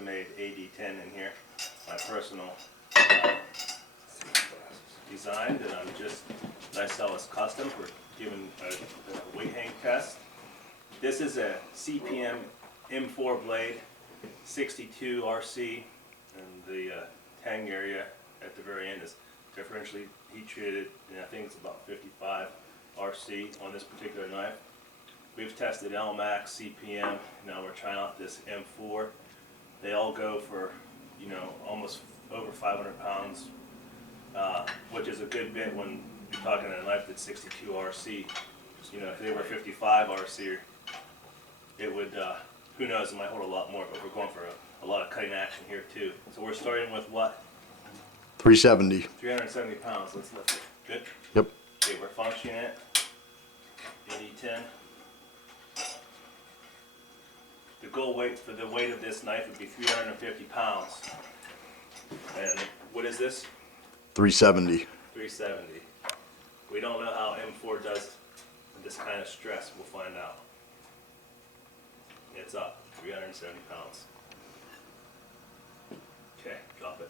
custom-made AD-10 in here, my personal design that I sell as custom for giving a weight hang test. This is a CPM M4 blade, 62 RC, and the tang area at the very end is differentially heat treated, and I think it's about 55 RC on this particular knife. We've tested LMAX, CPM, now we're trying out this M4. They all go for, almost over 500 pounds, which is a good bit when you're talking a knife that's 62 RC. If they were 55 RC, it would, who knows, it might hold a lot more, but we're going for a lot of cutting action here too. So we're starting with what? 370. 370 pounds, let's lift it. Good? Yep. Okay, we're functioning it. AD-10. The goal weight for the weight of this knife would be 350 pounds. And what is this? 370. 370. We don't know how M4 does this kind of stress. We'll find out. It's up, 370 pounds. Okay, drop it.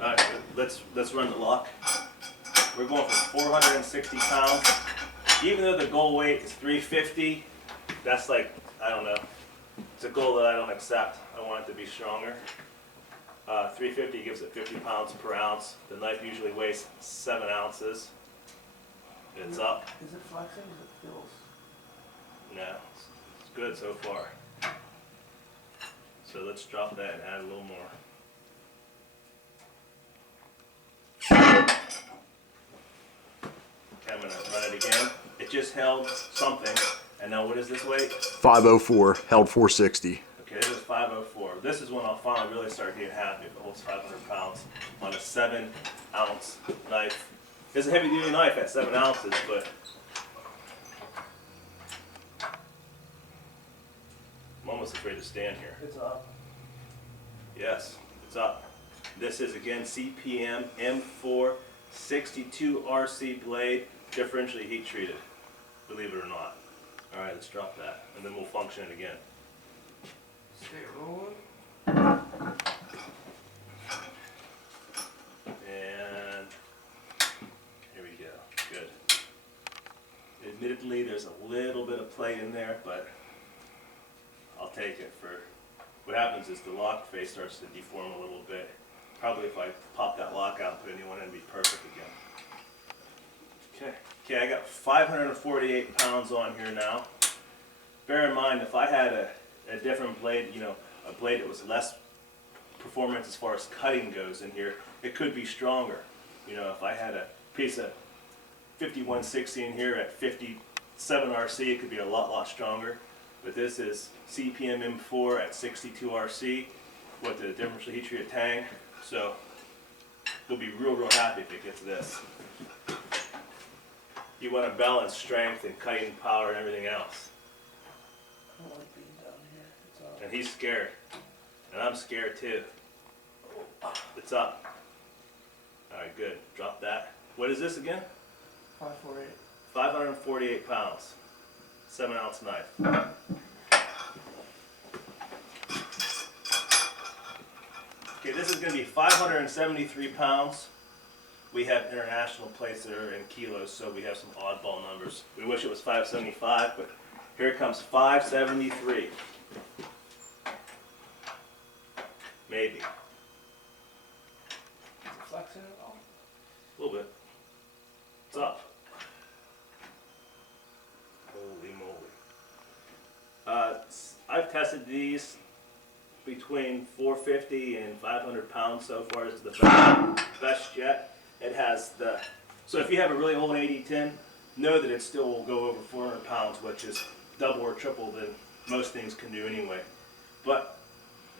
All right, let's run the lock. We're going for 460 pounds. Even though the goal weight is 350, that's like, I don't know. It's a goal that I don't accept. I want it to be stronger. 350 gives it 50 pounds per ounce. The knife usually weighs 7 ounces. It's up. Is it flexing? Is it feels? No, it's good so far. So let's drop that and add a little more. Okay, I'm going to run it again. It just held something. And now what is this weight? 504, held 460. Okay, this is 504. This is when I'll finally really start getting happy if it holds 500 pounds on a 7-ounce knife. It's a heavy duty knife at 7 ounces, but I'm almost afraid to stand here. It's up. Yes, it's up. This is again CPM M4 62 RC blade, differentially heat treated, believe it or not. All right, let's drop that, and then we'll function it again. Stay rolling. And here we go, good. Admittedly, there's a little bit of play in there, but I'll take it for, what happens is the lock face starts to deform a little bit. Probably if I pop that lock out and put a new one in, it'd be perfect again. Okay, I got 548 pounds on here now. Bear in mind, if I had a different blade, a blade that was less performance as far as cutting goes in here, it could be stronger. If I had a piece of 5160 in here at 57 RC, it could be a lot stronger. But this is CPM M4 at 62 RC with the differential heat treated tang. So you'll be real happy if it gets this. You want to balance strength and cutting power and everything else. I don't like being down here. It's up. And he's scared. And I'm scared too. It's up. Alright, good. Drop that. What is this again? 548. 548 pounds. 7-ounce knife. Okay, this is going to be 573 pounds. We have international plates that are in kilos, so we have some oddball numbers. We wish it was 575, but here comes 573. Maybe. Is it flexing at all? A little bit. It's up. Holy moly. I've tested these between 450 and 500 pounds so far. This is the best yet. It has the, so if you have a really old AD-10, know that it still will go over 400 pounds, which is double or triple than most things can do anyway. But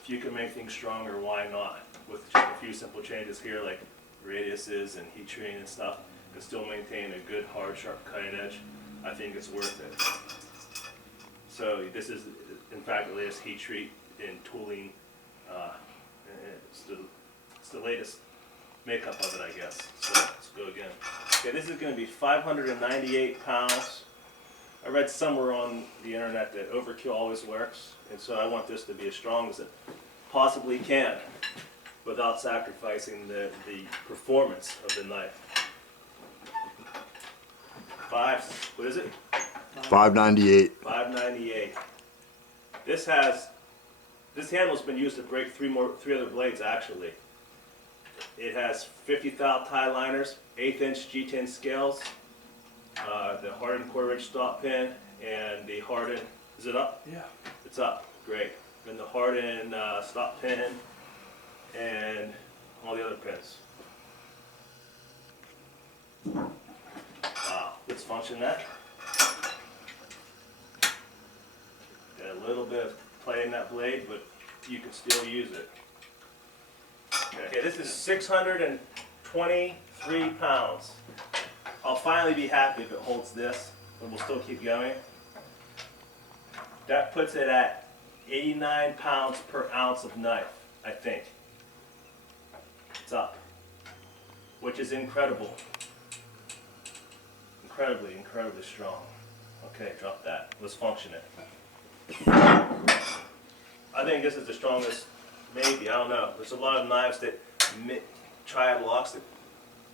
if you can make things stronger, why not? With just a few simple changes here, like radiuses and heat treating and stuff, and still maintain a good, hard, sharp cutting edge, I think it's worth it. So this is, in fact, the latest heat treat in tooling. It's the latest makeup of it, I guess. So let's go again. Okay, this is going to be 598 pounds. I read somewhere on the internet that overkill always works, and so I want this to be as strong as it possibly can without sacrificing the performance of the knife. What is it? 598. 598. This handle's been used to break three other blades actually. It has 50 thou tie liners, 1/8 inch G10 scales, the hardened 1/4 inch stop pin, and the hardened, is it up? Yeah. It's up, great. And the hardened stop pin and all the other pins. Wow, let's function that. Got a little bit of play in that blade, but you can still use it. Okay, this is 623 pounds. I'll finally be happy if it holds this, but we'll still keep going. That puts it at 89 pounds per ounce of knife, I think. It's up, which is incredible. Incredibly, incredibly strong. Okay, drop that. Let's function it. I think this is the strongest, maybe, I don't know. There's a lot of knives that, triad locks that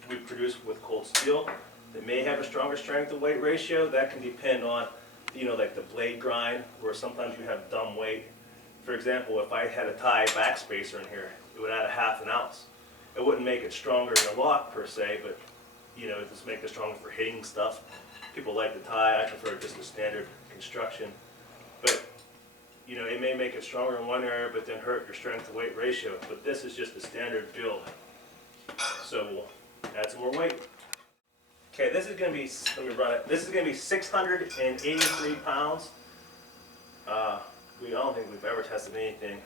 we produce with cold steel that may have a stronger strength to weight ratio. That can depend on, you know, like the blade grind, where sometimes you have dumb weight. For example, if I had a tie backspacer in here, it would add a 1/2 ounce. It wouldn't make it stronger in the lock per se, but you know, just make it stronger for hitting stuff. People like the tie, I prefer just the standard construction. But you know, it may make it stronger in one area, but then hurt your strength to weight ratio. But this is just a standard build. So we'll add some more weight. Okay, this is gonna be, let me run it. This is gonna be 683 pounds. I don't think we've ever tested anything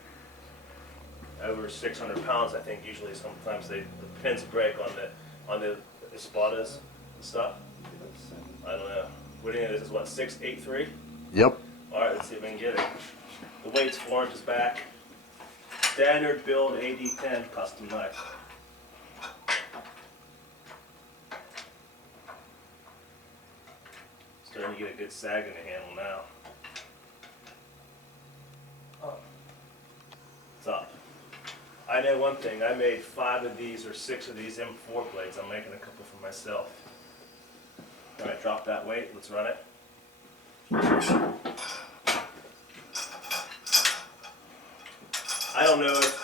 over 600 pounds. I think usually sometimes the pins break on the espadas and stuff. I don't know. What do you think? This is what, 683? Yep. All right, let's see if we can get it. The weight's 4 inches back. Standard build AD-10 custom knife. Starting to get a good sag in the handle now. Up. It's up. I know one thing. I made 5 of these or 6 of these M4 blades. I'm making a couple for myself. All right, drop that weight. Let's run it. I don't know if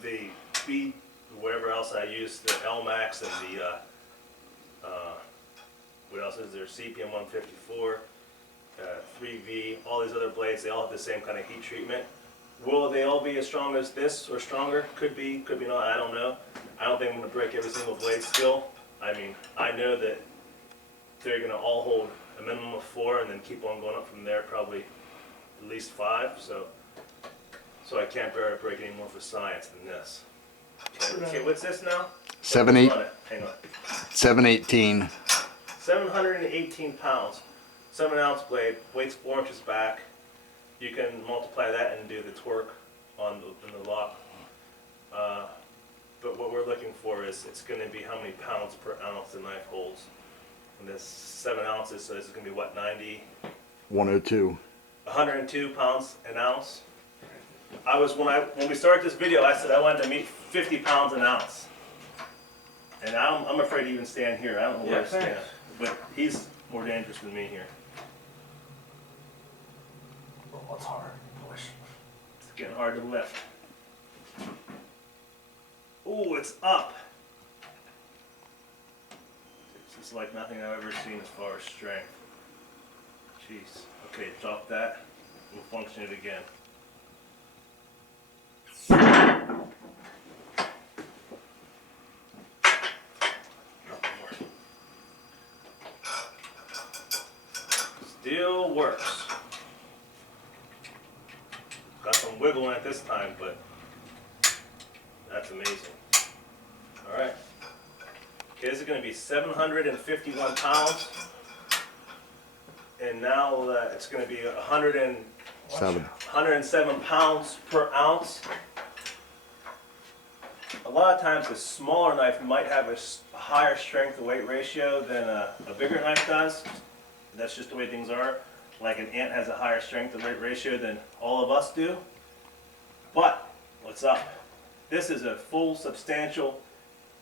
the speed, whatever else I use, the LMAX and the what else is there? CPM 154, 3V, all these other blades, they all have the same kind of heat treatment. Will they all be as strong as this or stronger? Could be, could be not. I don't know. I don't think I'm going to break every single blade still. I mean, I know that they're going to all hold a minimum of 4 and then keep on going up from there, probably at least 5. So I can't bear to break any more for science than this. Okay, what's this now? 718. 718 pounds, 7-ounce blade, weight's 4 inches back. You can multiply that and do the torque in the lock. But what we're looking for is it's going to be how many pounds per ounce the knife holds. And this 7 ounces, so this is going to be what, 90? 102. 102 pounds an ounce. When we started this video, I said I wanted to meet 50 pounds an ounce. And I'm afraid to even stand here. I don't know where to stand. But he's more dangerous than me here. Oh, it's hard. Push. It's getting hard to lift. Ooh, it's up. This is like nothing I've ever seen as far as strength. Jeez. Okay, drop that. We'll function it again. Still works. Got some wiggle in it this time, but that's amazing. All right. Okay, this is going to be 751 pounds. And now it's going to be 107 pounds per ounce. A lot of times a smaller knife might have a higher strength to weight ratio than a bigger knife does. That's just the way things are. Like an ant has a higher strength to weight ratio than all of us do. But, what's up? This is a full, substantial,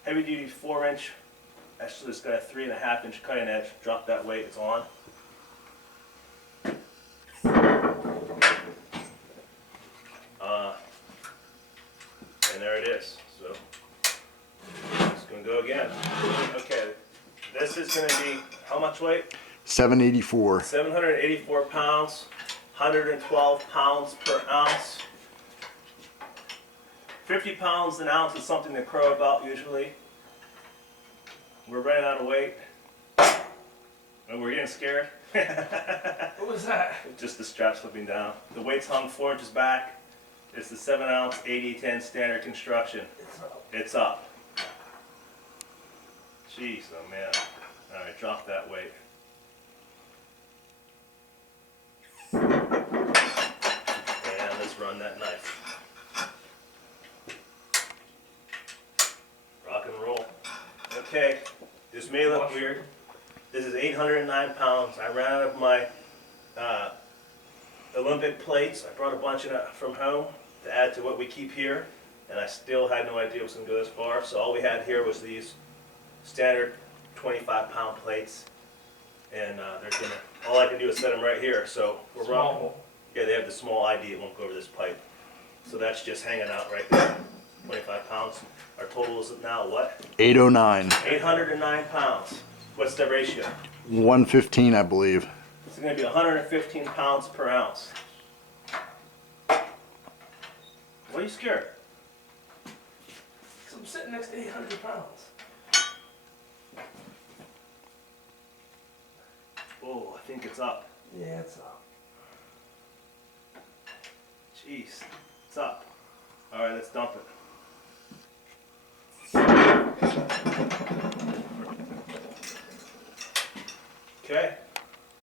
heavy-duty 4-inch. Actually, it's got a 3.5-inch cutting edge. Drop that weight, it's on. And there it is. So, it's going to go again. Okay, this is going to be how much weight? 784. 784 pounds, 112 pounds per ounce. 50 pounds an ounce is something to crow about usually. We're running out of weight. And we're getting scared. What was that? Just the strap slipping down. The weight's hung 4 inches back. It's the 7-ounce AD-10 standard construction. It's up. It's up. Jeez, oh man. Alright, drop that weight. And let's run that knife. Rock and roll. Okay, this may look weird. This is 809 pounds. I ran out of my Olympic plates. I brought a bunch of that from home to add to what we keep here. And I still had no idea it was going to go this far. So all we had here was these standard 25-pound plates. And they're gonna, all I can do is set them right here. So we're running. Small. Yeah, they have the small ID, it won't go over this pipe. So that's just hanging out right there, 25 pounds. Our total is now what? 809. 809 pounds. What's the ratio? 115, I believe. It's gonna be 115 pounds per ounce. What are you scared? 'Cause I'm sitting next to 800 pounds. Oh, I think it's up. Yeah, it's up. Jeez, it's up. All right, let's dump it. Okay.